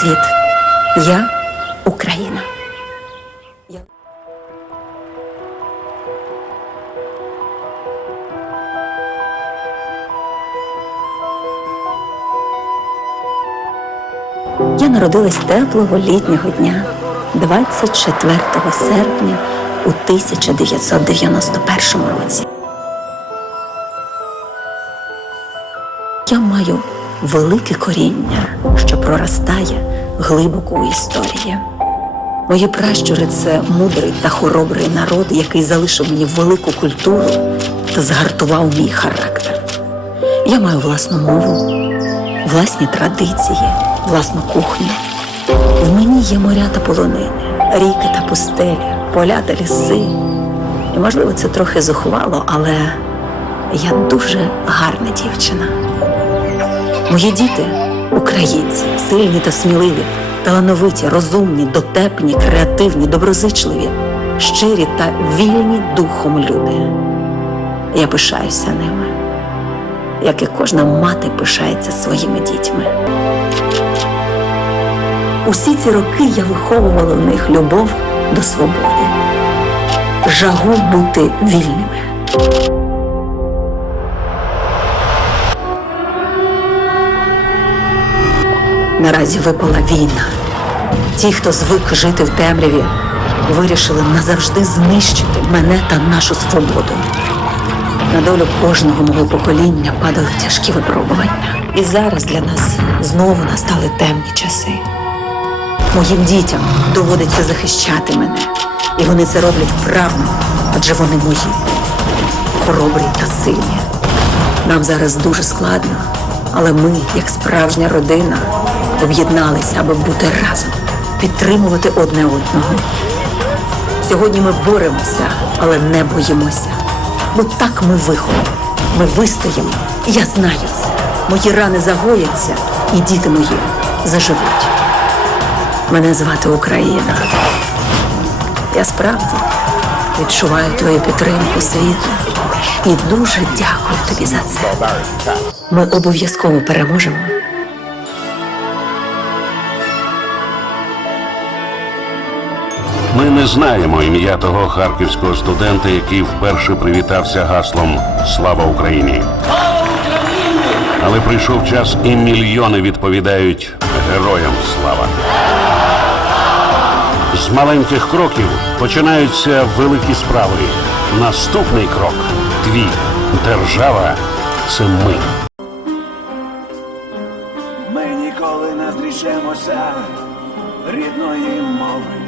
світ. Я Україна. Я- народилась теплого літнього дня, 24 серпня у 1991 році. Я маю велике коріння, що проростає глибоко у історії. Мої пращури це мудрий та хоробрий народ, який залишив мені велику культуру та згартував мій характер. Я маю власну мову, власні традиції, власну кухню. В мені є моря та полонини, ріки та пустелі, поля та ліси. І, можливо, це трохи зухвало, але я дуже гарна дівчина. Мої діти українці, сильні та сміливі, талановиті, розумні, дотепні, креативні, доброзичливі, щирі та вільні духом люди. Я пишаюся ними, як і кожна мати пишається своїми дітьми. Усі ці роки я виховувала в них любов до свободи, жагу бути вільними. Наразі випала війна. Ті, хто звик жити в темряві, вирішили назавжди знищити мене та нашу свободу. На долю кожного мого покоління падали тяжкі випробування. І зараз для нас знову настали темні часи. Моїм дітям доводиться захищати мене, і вони це роблять вправно, адже вони мої, хоробрі та сильні. Нам зараз дуже складно, але ми, як справжня родина, об'єдналися, аби бути разом, підтримувати одне одного. Сьогодні ми боремося, але не боїмося. Бо так ми виховані. Ми вистоїмо. Я знаю це. Мої рани загояться, і діти мої заживуть. Мене звати Україна. Я справді відчуваю твою підтримку світу і дуже дякую тобі за це. Ми обов'язково переможемо. Не знаємо ім'я того харківського студента, який вперше привітався гаслом Слава Україні. Але прийшов час, і мільйони відповідають героям слава. З маленьких кроків починаються великі справи. Наступний крок твій держава це ми. Ми ніколи не зрішемося рідної мови.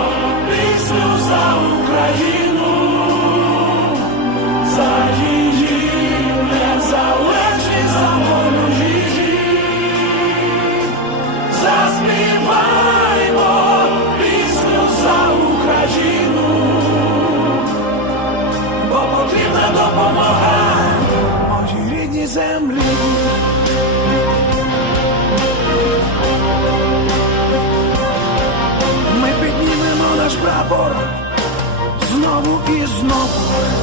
помагай, мої рідні землі. Ми піднімемо наш прапор знову і знову.